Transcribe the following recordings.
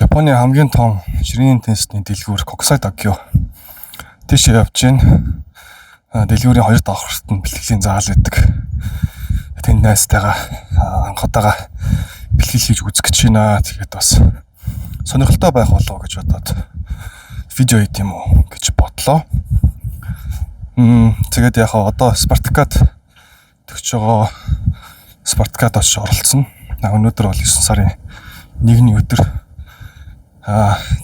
Японы хамгийн том ширээний теннисний дэлгүүр Kokusai-Tokyo тийшээ явж байна. Дэлгүүрийн хоёр давхарт нь бэлтгэлийн заал байдаг. Тэнд найзтайгаа анхудаага бэлтгэл хийж үзэх гэж байна. Тэгээд бас сонирхолтой байх болов гэж бодоод видео хийх юм уу гэж бодлоо. Тэгээд яг одоо Спартакад төгсөж байгаа Спартакад очиж оролцсон. Өнөөдөр бол 9 сарын 1-ний өдөр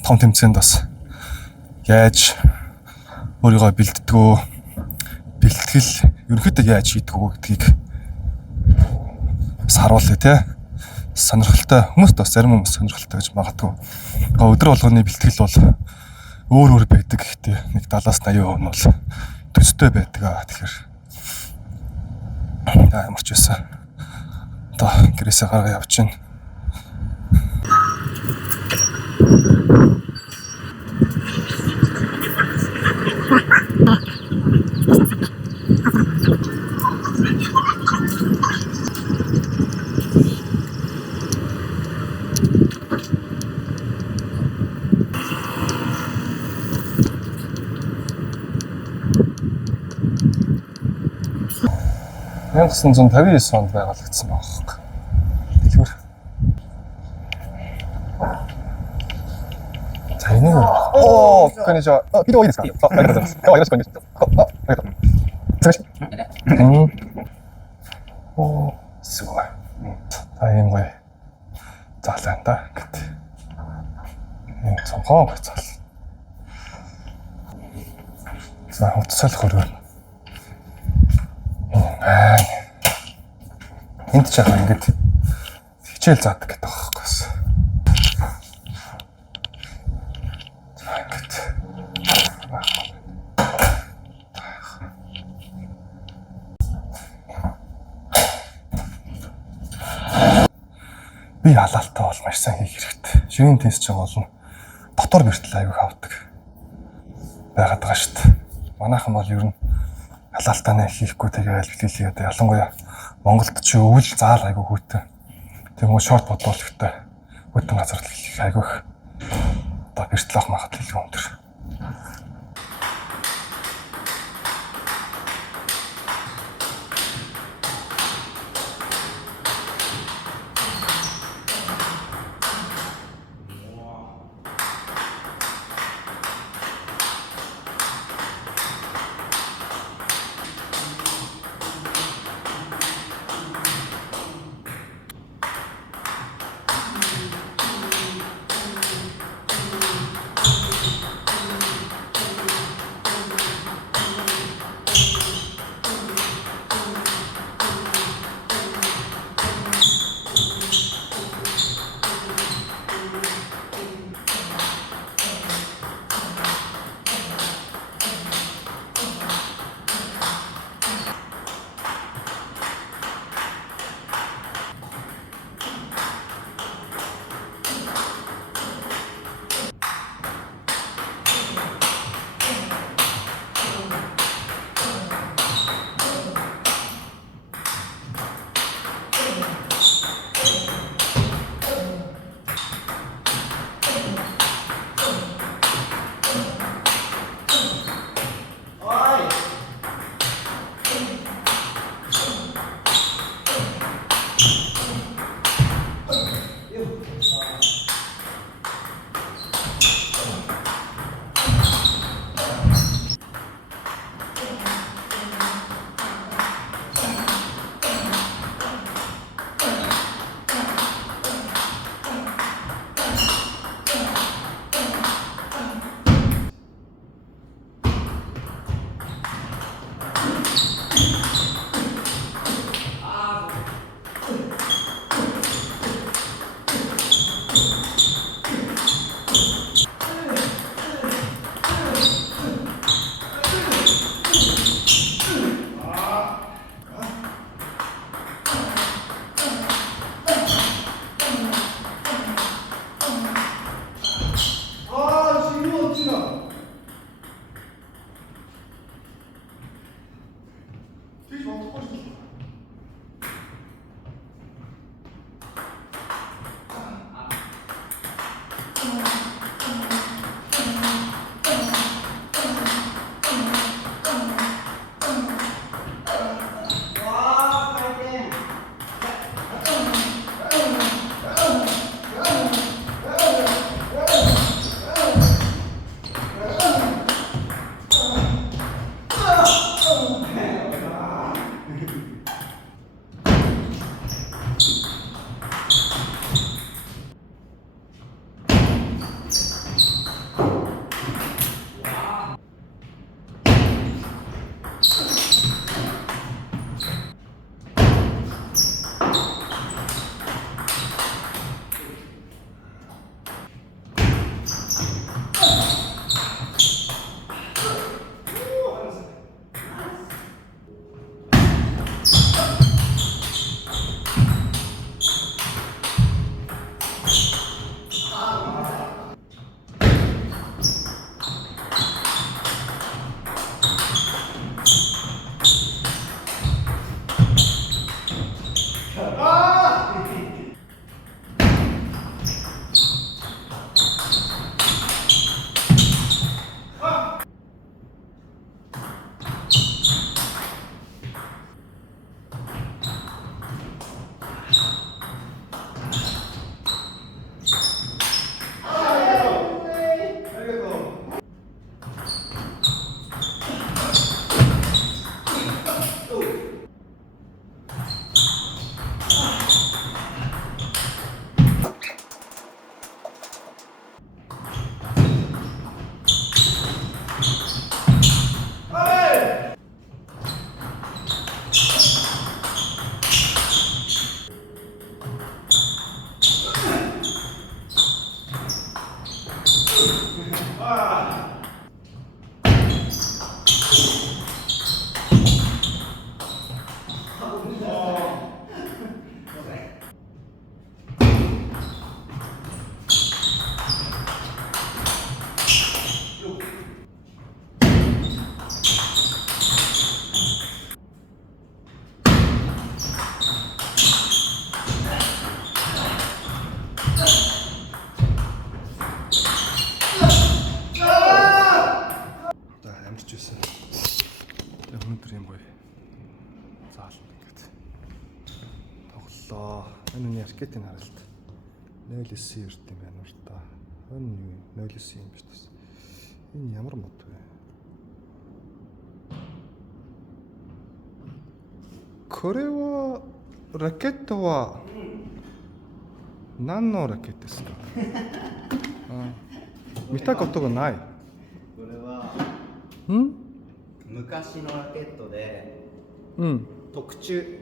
том тэмцээнд бас яаж өөрийгөө бэлтгэл ерөнхийдөө яаж хийдэг вэ гэдгийг бас харуулъя те. Сонирхолтой хүмүүст бас зарим хүмүүс сонирхолтой гэж магадгүй. Өдөр болгоны бэлтгэл бол өөр байдаг. Гэхдээ нэг 70-80% нь бол төстэй байдаг. Тэгэхээр ямар ч байсан одоо гэрээсээ гаргаа явж байна. Мянга 959 онд байгуулагдсан байна. Дэлгүүр. За энэ нь коннича. Видеоいいですか? Сごい. Аян гоё. Заалаа та гэдэг. Энэ цонхоо цаал. За утсаал хөрөөр. Энд ч яг ингэж хичээл заадаг гэдэг байхгүй бас. Би халаалтаа бол маш сайн хийх хэрэгтэй. Ширээний теннис ч бол дотор бэртэл аяг авдаг байгаад байгаа шүү дээ. Манайхан бол ер нь халаалтаа хийхгүй тэгээд бэлгэлээ одоо ялангуяа Монголд ч өвөл заал айгүй хүүтэй. Тэгмээ шорт бодлоготой хөтөн газар хийх айгүйх одоо бэртэл авах магадлал илүү өндөр. Өнөөдөр юм гоё. Заал ингээд тоглолоо. Энэ ракетын харалт. 0-9 өрт юм байна уу та. Энэ 0-9 юм биш тас. Энэ ямар мод вэ? Корея ракет ва нано ракетですか? 見たことがない。これは昔のラケットで、特注、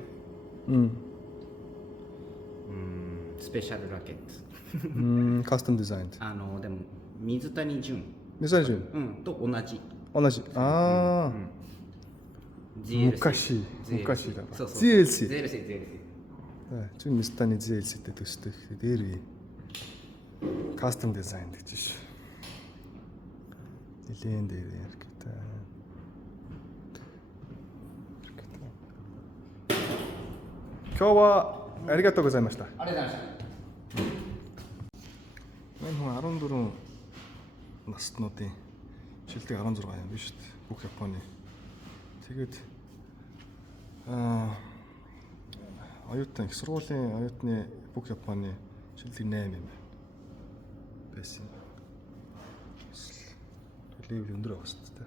スペシャルラケット。カスタムデザイン。でも水谷隼。水谷隼。と同じ。同じ。ああ。昔だ。そうそう。ZLC。ZLC。좀 미스터니 ZLC 때 төстэй дээрээ кастом дизайн гэж биш. Нилээн дээр ярктай.今日はありがとうございました。ありがとうございました。Энэ хүн 14 наснуудын шилдэг 16 юм биш үү? Бүх Японы. Тэгээд оюутан их сургуулийн оюутны бүх Японы шилдэг 8 юм байсан. Левел өндөр авах хэрэгтэй.